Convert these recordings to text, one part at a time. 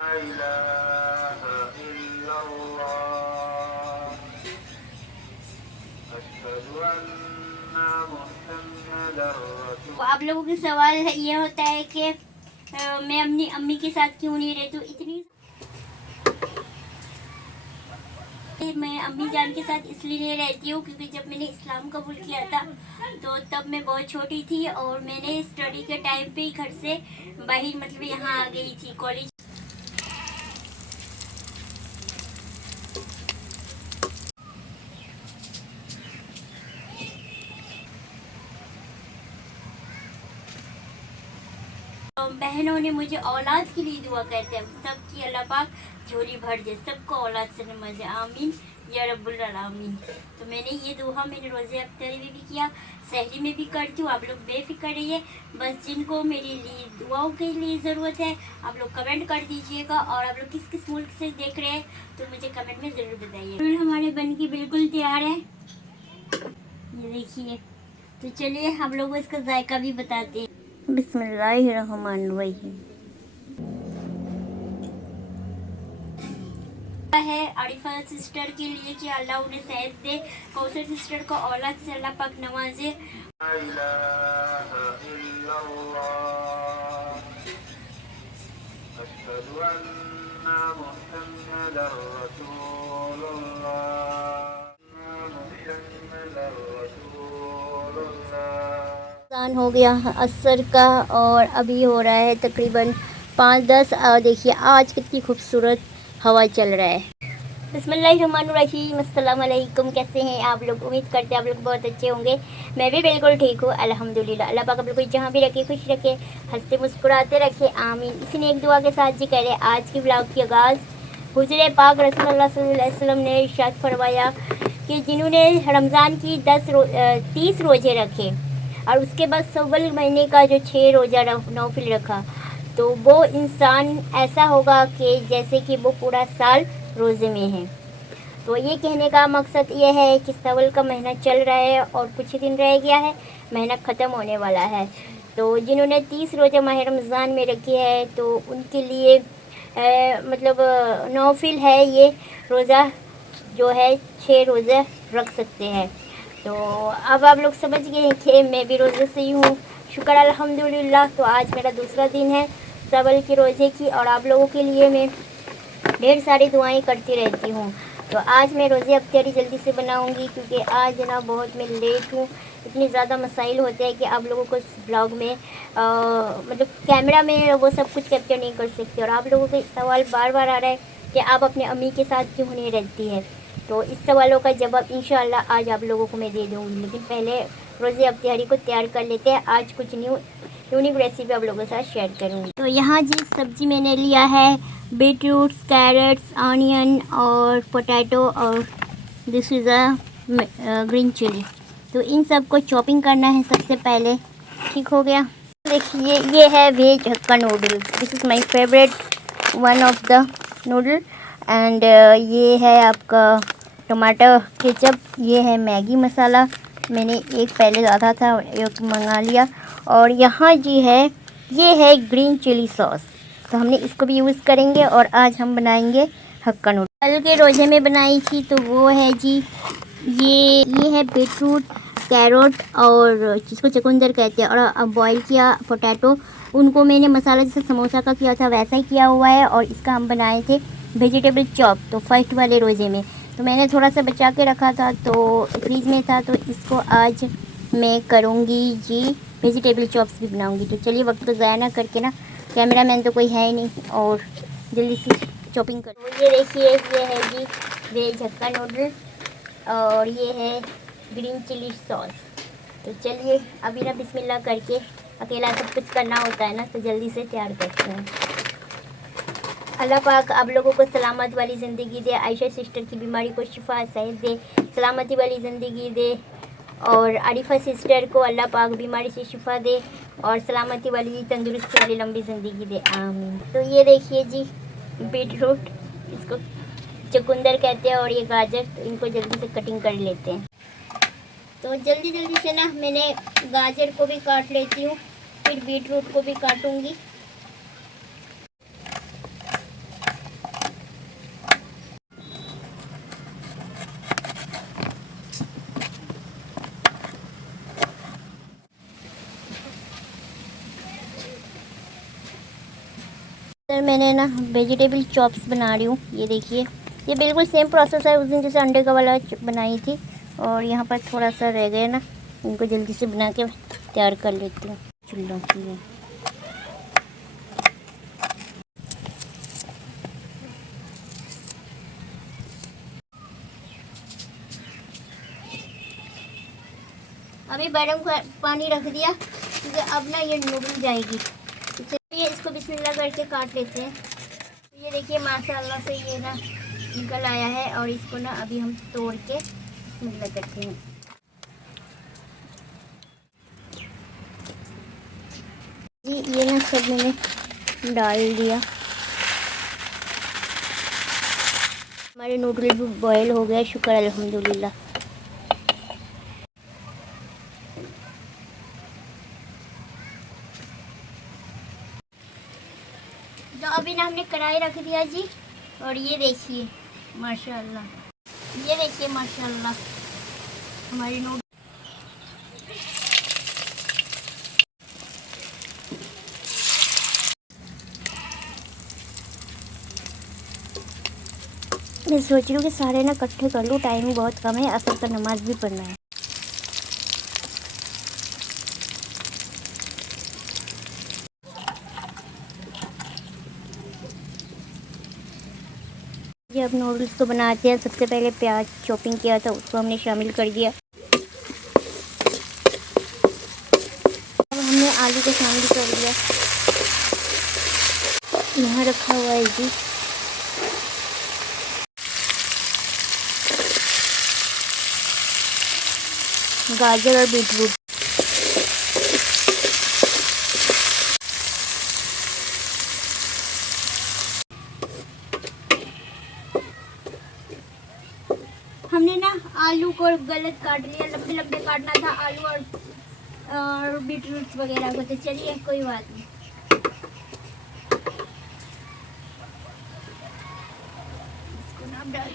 आप लोगों की सवाल ये होता है कि मैं अपनी अम्मी के साथ क्यों नहीं रहती हूँ इतनी। मैं अम्मी जान के साथ इसलिए नहीं रहती हूँ क्योंकि जब मैंने इस्लाम कबूल किया था तो तब मैं बहुत छोटी थी और मैंने स्टडी के टाइम पे ही घर से बाहर मतलब यहाँ आ गई थी कॉलेज। बहनों ने मुझे औलाद के लिए दुआ कहते हैं सबकी अल्लाह पाक झोली भर दे, सबको औलाद से नवाजे, आमीन या रब्बुल आमीन। तो मैंने ये दुआ मैंने रोज़े अफ्तारी में भी किया, सहरी में भी करती हूँ। आप लोग बेफिक्र रहिए, बस जिनको मेरे लिए दुआओं के लिए ज़रूरत है आप लोग कमेंट कर दीजिएगा। और आप लोग किस किस मुल्क से देख रहे हैं तो मुझे कमेंट में ज़रूर बताइए। हमारे बन के बिल्कुल तैयार है, ये देखिए। तो चलिए हम लोग इसका जायका भी बताते हैं। बिस्मिल्लाहिर्रहमानिर्रहीम है आरिफा सिस्टर के लिए कि अल्लाह उन्हें सेहत दे, कौसर सिस्टर को औलाद से अल्लाह पाक नवाजे। हो गया असर का और अभी हो रहा है तकरीबन 5:10। और देखिए आज कितनी खूबसूरत हवा चल रहा है। बिस्मिल्लाहिर्रहमानिर्रहीम, अस्सलाम वालेकुम। कैसे हैं आप लोग? उम्मीद करते हैं आप लोग बहुत अच्छे होंगे। मैं भी बिल्कुल ठीक हूँ अल्हम्दुलिल्लाह। अल्लाह पाक आप लोग को जहाँ भी रखे खुश रखे, हंसते मुस्कुराते रखे, आमीन। इसी ने एक दुआ के साथ जी करें आज की व्लॉग की आगाज़। हुज़ूर पाक रसूलुल्लाह सल्लल्लाहु अलैहि वसल्लम ने इरशाद फरमाया कि जिन्होंने रमज़ान की 30 रोज़े रखे और उसके बाद शव्वल महीने का जो 6 रोज़ा नौफिल रखा तो वो इंसान ऐसा होगा कि जैसे कि वो पूरा साल रोज़े में है। तो ये कहने का मकसद ये है कि शव्वल का महीना चल रहा है और कुछ ही दिन रह गया है, महीना ख़त्म होने वाला है। तो जिन्होंने 30 रोज़ा माह रमज़ान में रखी है तो उनके लिए मतलब नौफिल है ये रोज़ा जो है 6 रोज़े रख सकते हैं। तो अब आप लोग समझ गए हैं कि मैं भी रोज़े से ही हूँ, शुक्र अल्हम्दुलिल्लाह। तो आज मेरा दूसरा दिन है शव्वल के रोज़े की और आप लोगों के लिए मैं ढेर सारी दुआएं करती रहती हूँ। तो आज मैं रोज़े अफ्तारी जल्दी से बनाऊँगी क्योंकि आज ना बहुत मैं लेट हूँ। इतने ज़्यादा मसाइल होते हैं कि आप लोगों को इस ब्लॉग में मतलब कैमरा में वो सब कुछ कैप्चर नहीं कर सकती। और आप लोगों के सवाल बार बार आ रहा है कि आप अपने अम्मी के साथ क्यों नहीं रहती है, तो इस सवालों का जवाब इंशाअल्लाह आज आप लोगों को मैं दे दूँगी। लेकिन पहले रोज़े अफ्तारी को तैयार कर लेते हैं। आज कुछ यूनिक रेसिपी आप लोगों के साथ शेयर करूँगी। तो यहाँ जी सब्ज़ी मैंने लिया है बीटरूट्स, कैरेट्स, ऑनियन और पोटैटो और this is a green chilli. तो इन सब को चॉपिंग करना है सबसे पहले। ठीक हो गया। देखिए ये है veg hakka noodles, this is my favourite one of the noodle. And ये है आपका टमाटर केचप, ये है मैगी मसाला, मैंने एक पहले ज़्यादा था एक मंगा लिया। और यहाँ जी है ये है ग्रीन चिली सॉस, तो हमने इसको भी यूज़ करेंगे। और आज हम बनाएंगे हक्का नूडल। कल के रोज़े में बनाई थी तो वो है जी ये है बीटरूट, कैरोट और जिसको चुकंदर कहते हैं, और बॉईल किया पोटैटो, उनको मैंने मसाला जैसे समोसा का किया था वैसा ही किया हुआ है। और इसका हम बनाए थे वेजिटेबल चॉप, तो फर्स्ट वाले रोज़े में तो मैंने थोड़ा सा बचा के रखा था तो फ्रीज में था, तो इसको आज मैं करूँगी जी वेजिटेबल चॉप्स भी बनाऊँगी। तो चलिए वक्त तो ज़ाया ना करके ना, कैमरा मैन तो कोई है ही नहीं और जल्दी से चॉपिंग कर। ये देखिए ये है जी वेज हक्का नूडल और ये है ग्रीन चिली सॉस। तो चलिए अभी ना बिस्मिल्लाह करके, अकेला सब कुछ करना होता है ना तो जल्दी से तैयार करते हैं। अल्लाह पाक आप लोगों को सलामत वाली ज़िंदगी दे, आयशा सिस्टर की बीमारी को शिफा सेहत दे, सलामती वाली ज़िंदगी दे। और आरिफा सिस्टर को अल्लाह पाक बीमारी से शिफा दे और सलामती वाली तंदुरुस्ती वाली लंबी ज़िंदगी दे, आमीन। तो ये देखिए जी बीटरूट, इसको चुकंदर कहते हैं, और ये गाजर, तो इनको जल्दी से कटिंग कर लेते हैं। तो जल्दी जल्दी से ना मैंने गाजर को भी काट लेती हूँ, फिर बीटरूट को भी काटूँगी। मैंने ना वेजिटेबल चॉप्स बना रही हूँ। ये देखिए, ये बिल्कुल सेम प्रोसेस है उस दिन जैसे अंडे का वाला बनाई थी। और यहाँ पर थोड़ा सा रह गया ना, इनको जल्दी से बना के तैयार कर लेती हूँ चुल्लों की। अभी गर्म पानी रख दिया क्योंकि अब ना ये नूडल जाएगी। इसलिए इसको बिस्मिल्लाह करके काट लेते हैं। ये देखिए माशाल्लाह से ये ना निकल आया है और इसको ना अभी हम तोड़ के बिस्मिल्लाह करते हैं। जी ये ना सब मैंने डाल दिया। हमारे नूडल भी बॉयल हो गया, शुक्र अल्हम्दुलिल्लाह। तो अभी ना हमने कढ़ाई रख दिया जी। और ये देखिए माशाल्लाह, ये देखिए माशाल्लाह हमारी नूडल। मैं सोच रही हूँ कि सारे ना इकट्ठे कर लूँ, टाइम बहुत कम है, असर का नमाज भी पढ़ना है। ये अब नूडल्स को बनाते हैं। सबसे पहले प्याज चॉपिंग किया था उसको हमने शामिल कर दिया। अब हमने आलू को शामिल कर दिया। यहाँ रखा हुआ है जी गाजर और बीटरूट। हमने ना आलू को गलत काट लिया, लंबे लंबे काटना था आलू और बीटरूट वगैरह को। तो चलिए कोई बात नहीं। इसको ना डाल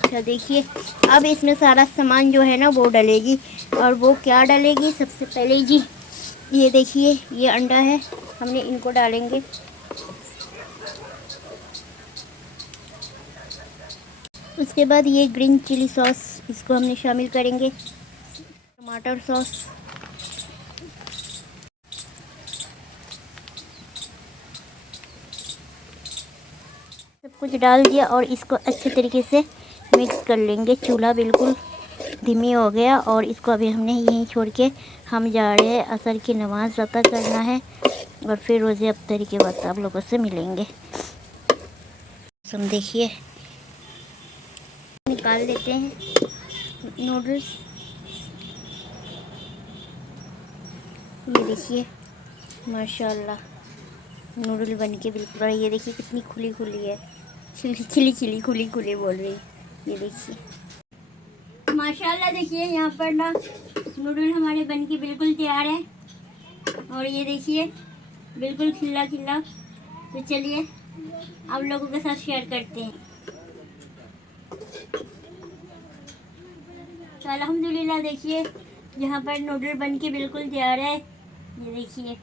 अच्छा देखिए, अब इसमें सारा सामान जो है ना वो डलेगी। और वो क्या डलेगी, सबसे पहले जी ये देखिए ये अंडा है, हमने इनको डालेंगे। उसके बाद ये ग्रीन चिली सॉस, इसको हमने शामिल करेंगे। टमाटर सॉस, सब कुछ डाल दिया और इसको अच्छे तरीके से मिक्स कर लेंगे। चूल्हा बिल्कुल धीमी हो गया और इसको अभी हमने यहीं छोड़ के हम जा रहे हैं असर की नमाज़ अता करना है। और फिर रोज़े अफ्तारी के वक्त आप लोगों से मिलेंगे। हम देखिए निकाल लेते हैं नूडल्स। ये देखिए माशाल्लाह नूडल बन के बिल्कुल, ये देखिए कितनी खुली खुली है, खिली खुली खुली बोल रही। ये देखिए माशाल्लाह, देखिए यहाँ पर ना नूडल हमारे बन के बिल्कुल तैयार है। और ये देखिए बिल्कुल खिला खिला। तो चलिए आप लोगों के साथ शेयर करते हैं। तो अल्हम्दुलिल्लाह देखिए यहाँ पर नूडल बन के बिल्कुल तैयार है। ये देखिए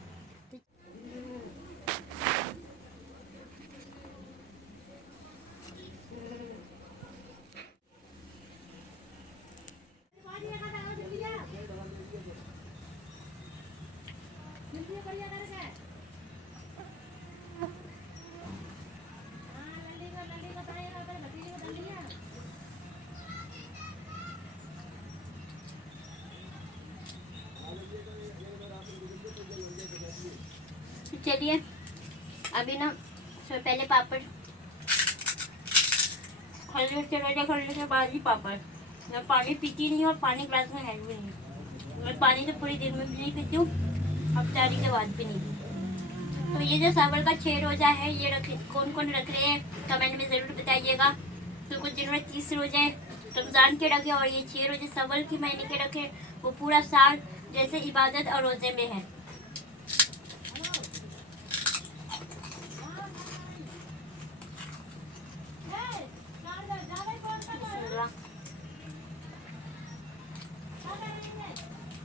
चलिए अभी ना सबसे पहले पापड़ खरीदने के बाद ही पापड़। मैं पानी पीती नहीं और पानी ग्लास में है भी नहीं। मैं पानी तो पूरी दिन में भी नहीं पीती हूँ, अफ्तारी के बाद भी नहीं पीती। तो ये जो सावर का 6 रोज़ा है, ये रखे कौन कौन रख रहे हैं कमेंट में ज़रूर बताइएगा। तो कुछ जिन्होंने 30 रोजे रमज़ान के रखे और ये 6 रोजे सवल के महीने के रखे, वो पूरा साल जैसे इबादत और रोज़े में है।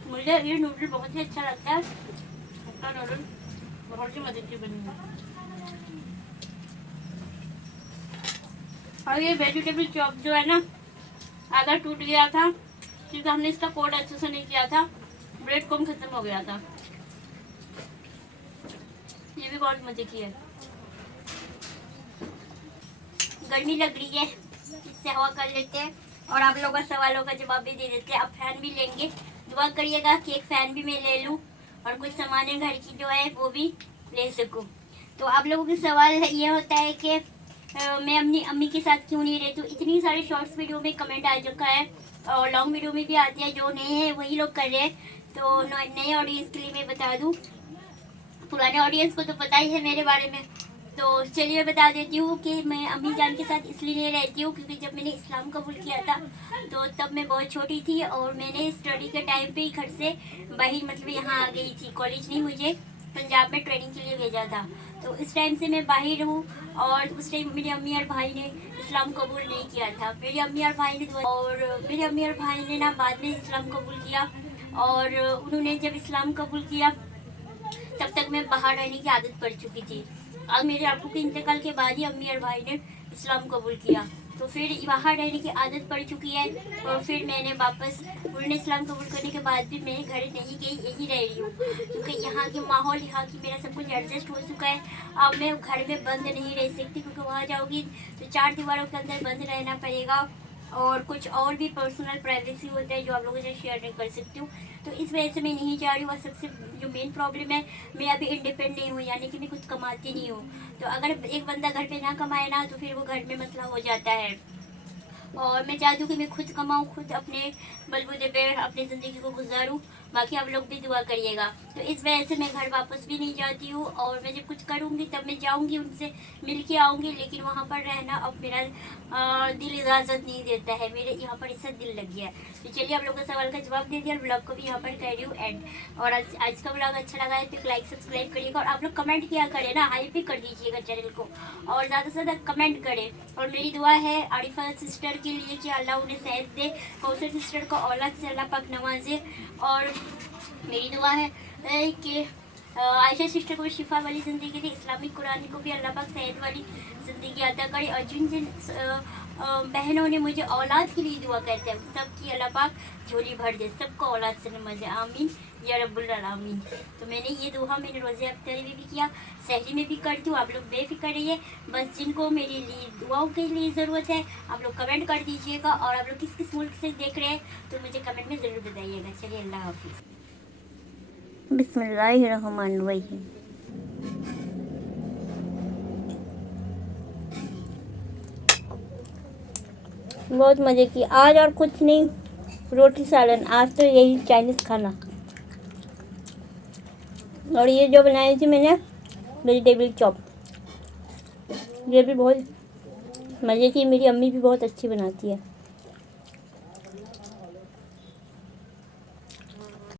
मुझे ये नूडल बहुत ही अच्छा लगता है, इसका नूडल बहुत ही मजे की बनी है। और ये वेजिटेबल चॉप जो है ना, आधा टूट गया था क्योंकि हमने इसका कोड अच्छे से नहीं किया था, ब्रेड कम खत्म हो गया था। ये भी बहुत मजे की है। गर्मी लग रही है, इससे हवा कर लेते हैं और आप लोगों का सवालों का जवाब भी दे देते हैं। अब फैन भी लेंगे, दुआ करिएगा कि एक फ़ैन भी मैं ले लूँ और कुछ सामान घर की जो है वो भी ले सकूँ। तो आप लोगों के सवाल ये होता है कि मैं अपनी अम्मी के साथ क्यों नहीं रहती हूँ। इतनी सारे शॉर्ट्स वीडियो में कमेंट आ चुका है और लॉन्ग वीडियो में भी आती है, जो नए हैं वही लोग कर रहे हैं। तो नए ऑडियंस के लिए मैं बता दूँ, पुराने ऑडियंस को तो पता ही है मेरे बारे में। तो चलिए बता देती हूँ कि मैं अम्मी जान के साथ इसलिए नहीं रहती हूँ क्योंकि जब मैंने इस्लाम कबूल किया था तो तब मैं बहुत छोटी थी और मैंने स्टडी के टाइम पे ही घर से बाहर मतलब यहाँ आ गई थी। कॉलेज नहीं, मुझे पंजाब में ट्रेनिंग के लिए भेजा था। तो इस टाइम से मैं बाहर हूँ और उस टाइम मेरी अम्मी और भाई ने इस्लाम कबूल नहीं किया था। मेरी अम्मी और भाई ने मेरे अम्मी और भाई ने ना बाद में इस्लाम कबूल किया और उन्होंने जब इस्लाम कबूल किया तब तक मैं बाहर रहने की आदत पड़ चुकी थी। अब मेरे अब्बू के इंतकाल के बाद ही अम्मी और भाई ने इस्लाम कबूल किया, तो फिर बाहर रहने की आदत पड़ चुकी है। और फिर मैंने वापस उन्होंने इस्लाम कबूल करने के बाद भी मैं घर नहीं गई, यहीं रह रही हूँ क्योंकि यहाँ के माहौल, यहाँ की मेरा सब कुछ एडजस्ट हो चुका है। अब मैं घर में बंद नहीं रह सकती क्योंकि वहाँ जाऊँगी तो 4 दीवारों के अंदर बंद रहना पड़ेगा और कुछ और भी पर्सनल प्राइवेसी होता है जो आप लोगों से शेयर नहीं कर सकती हूँ। तो इस वजह से मैं नहीं जा रही हूँ। और सबसे जो मेन प्रॉब्लम है, मैं अभी इंडिपेंडेंट नहीं हूँ, यानी कि मैं कुछ कमाती नहीं हूँ। तो अगर एक बंदा घर पे ना कमाए ना तो फिर वो घर में मसला हो जाता है। और मैं चाहती हूँ कि मैं खुद कमाऊँ, खुद अपने बलबूते पे अपनी ज़िंदगी को गुजारूँ। बाकी आप लोग भी दुआ करिएगा। तो इस वजह से मैं घर वापस भी नहीं जाती हूँ और मैं जब कुछ करूँगी तब मैं जाऊँगी, उनसे मिल के आऊँगी। लेकिन वहाँ पर रहना अब मेरा दिल इजाज़त नहीं देता है, मेरे यहाँ पर इससे दिल लग गया है। तो चलिए आप लोगों का सवाल का जवाब दे दिया और ब्लॉग को भी यहाँ पर कर रही हूँ एंड। और आज का ब्लॉग अच्छा लगा है तो लाइक सब्सक्राइब करिएगा और आप लोग कमेंट किया करें ना, हाइप भी कर दीजिएगा चैनल को और ज़्यादा से ज़्यादा कमेंट करें। और मेरी दुआ है आरिफा सिस्टर के लिए कि अल्लाह उन्हें सेहत दे, कौसर सिस्टर को औलाद से अल्लाह पाक नवाजे। और मेरी दुआ है कि आयशा सिस्टर को भी शिफा वाली ज़िंदगी दी, इस्लामिक कुरान को भी अल्लाह पाक सेहत वाली ज़िंदगी अता करे। और जिन जिन बहनों ने मुझे औलाद के लिए दुआ कहते हैं सबकी अल्लाह पाक झोली भर दे, सबको औलाद से नवाजे, आमीन या रब्बुल आमीन। तो मैंने ये दुआ मैंने रोज़े अफ्तारी में भी किया, सहरी में भी करती हूँ। आप लोग बेफिक्र रहिए, बस जिनको मेरे लिए दुआओं के लिए ज़रूरत है आप लोग कमेंट कर दीजिएगा। और आप लोग किस किस मुल्क से देख रहे हैं तो मुझे कमेंट में ज़रूर बताइएगा। चलिए अल्लाह हाफिज़। बिस्मिल्लाहिर्रहमानिर्रहीम। बहुत मज़े की आज, और कुछ नहीं, रोटी सालन, आज तो यही चाइनीज़ खाना। और ये जो बनाई थी मैंने वेजिटेबल चॉप, ये भी बहुत मज़े की, मेरी अम्मी भी बहुत अच्छी बनाती है।